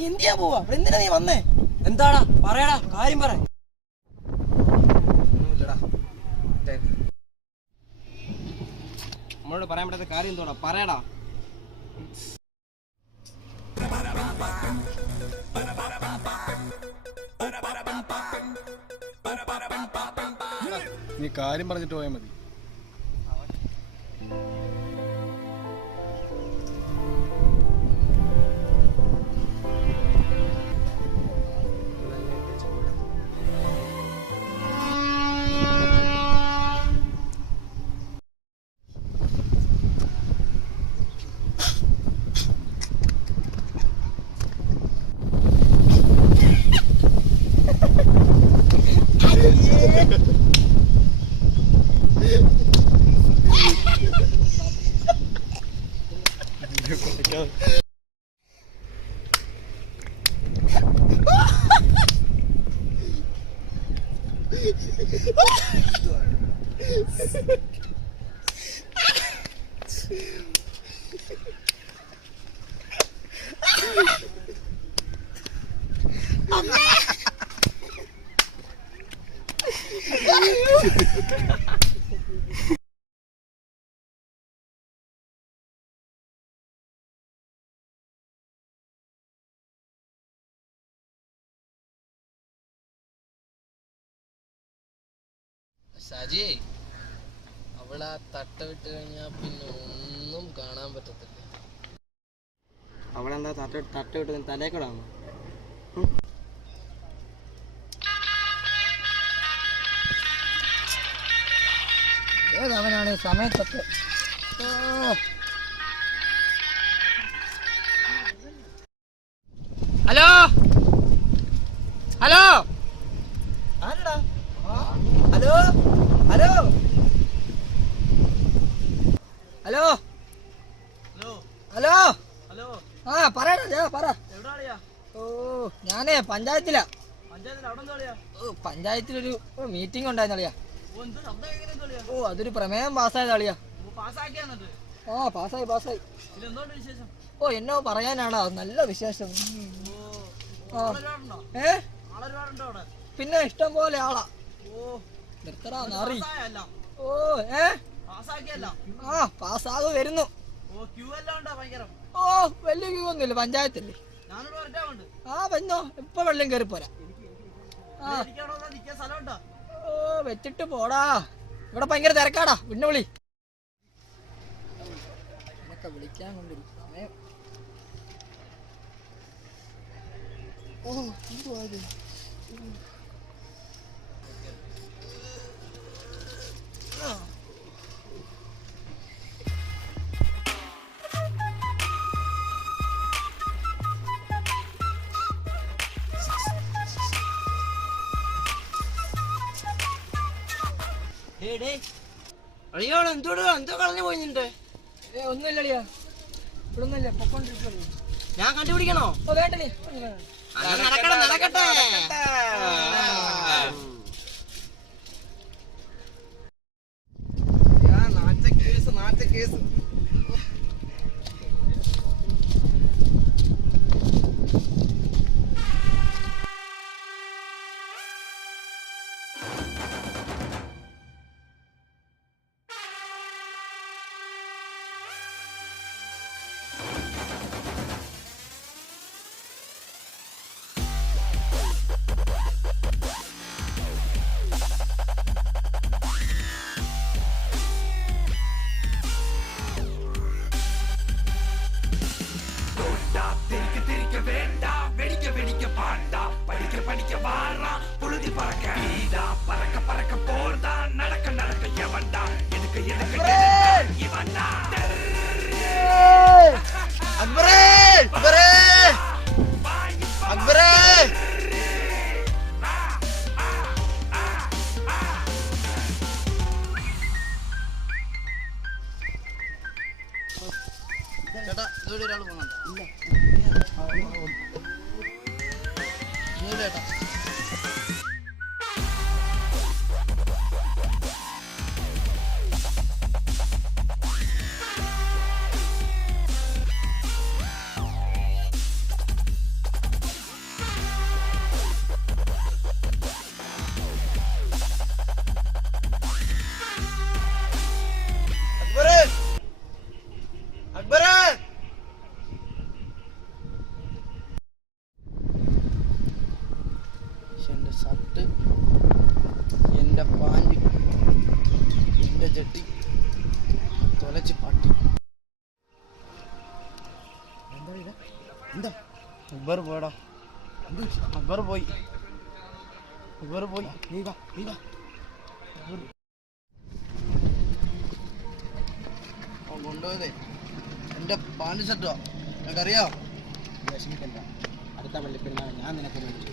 നീ എന്തിയാ പോവാ? എന്തിനാ നീ വന്നേ? എന്താടാ പറയടാ, കാര്യം പറ. നമ്മളോട് പറയാൻ പറ്റാത്ത കാര്യം എന്തോടാ, പറയടാ. നീ കാര്യം പറഞ്ഞിട്ട് പോയാൽ മതി. ഷാജിയെ, അവളാ തട്ട വിട്ട് കഴിഞ്ഞാ പിന്നെ ഒന്നും കാണാൻ പറ്റത്തില്ല. അവളെന്താ തട്ട വിട്ട് തലേക്കടാണോ? ഏതവനാണ് സമയത്തൊക്കെ? ഹലോ ഹലോ ആരടാ? Hello hello hello hello hello ആ പറയടാ, പറ. ഓ ഞാനേ പഞ്ചായത്തിലാ. പഞ്ചായത്തിലൊരു മീറ്റിംഗ് ഉണ്ടായിരുന്നളിയാ. ഓ അതൊരു പ്രമേയം പാസ്സായതാളിയാ. ആ പാസ്സായി. ഓ എന്നോ പറയാനാടാ, നല്ല വിശേഷം. പിന്നെ ഇഷ്ടം പോലെ ആളാ. ഓ ആ പാസ്സാകെ വരുന്നു. ഓ വലിയ ക്യൂ ഒന്നുമില്ല, പഞ്ചായത്തല്ലേ. ആ വന്നോ, ഇപ്പൊ വെള്ളം കയറി പോരാ. ഓ വെച്ചിട്ട് പോടാ, ഇവിടെ ഭയങ്കര തിരക്കാടാ. പിന്നെ വിളിക്കാൻ കൊണ്ടിരിക്കും സമയം. ഓ എന്തുവാ ഇത്? എന്തോ കളഞ്ഞു പോയിട്ടുണ്ട്. ഒന്നുമില്ലടിയാ, ഇവിടെ ഒന്നുമില്ല. പൊക്കോണ്ടിരിക്കുന്നു. ഞാൻ കണ്ടുപിടിക്കണോ? ഓ വേണ്ടേ, നടക്കട്ടെ. നാറ്റ കേസ്. ചേട്ടാ ഇതുവരെ ഒരാൾ പോകുന്നുണ്ടോ? ഇല്ല ചേട്ടാ. ചെട്ടി തൊലച്ച് പട്ടി. എന്താ അക്ബർ പോയടാ. അക്ബർ പോയി. നീ വാ. കൊണ്ടുപോയതേ എന്റെ പാൻറ് ഷർട്ടോ നിനക്കറിയോ? വിഷമിക്കണ്ട, അടുത്ത പള്ളിപ്പെരുന്നാൾ ഞാൻ നിനക്ക് വേണ്ടി.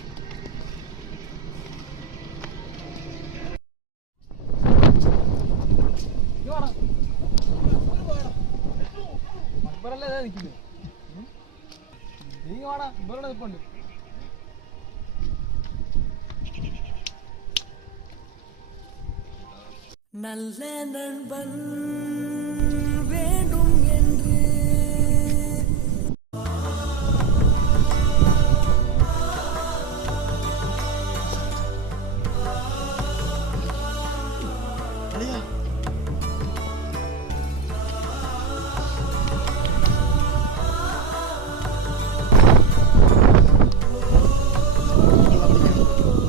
അക്ബറല്ലേ നിൽക്കുന്നു. നീ വാടാ, അക്ബറുടെ നിൽപ്പുണ്ട്. நல்ல நண்பன் வேண்டும் என்று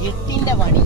എട്ടിന്റെ പണി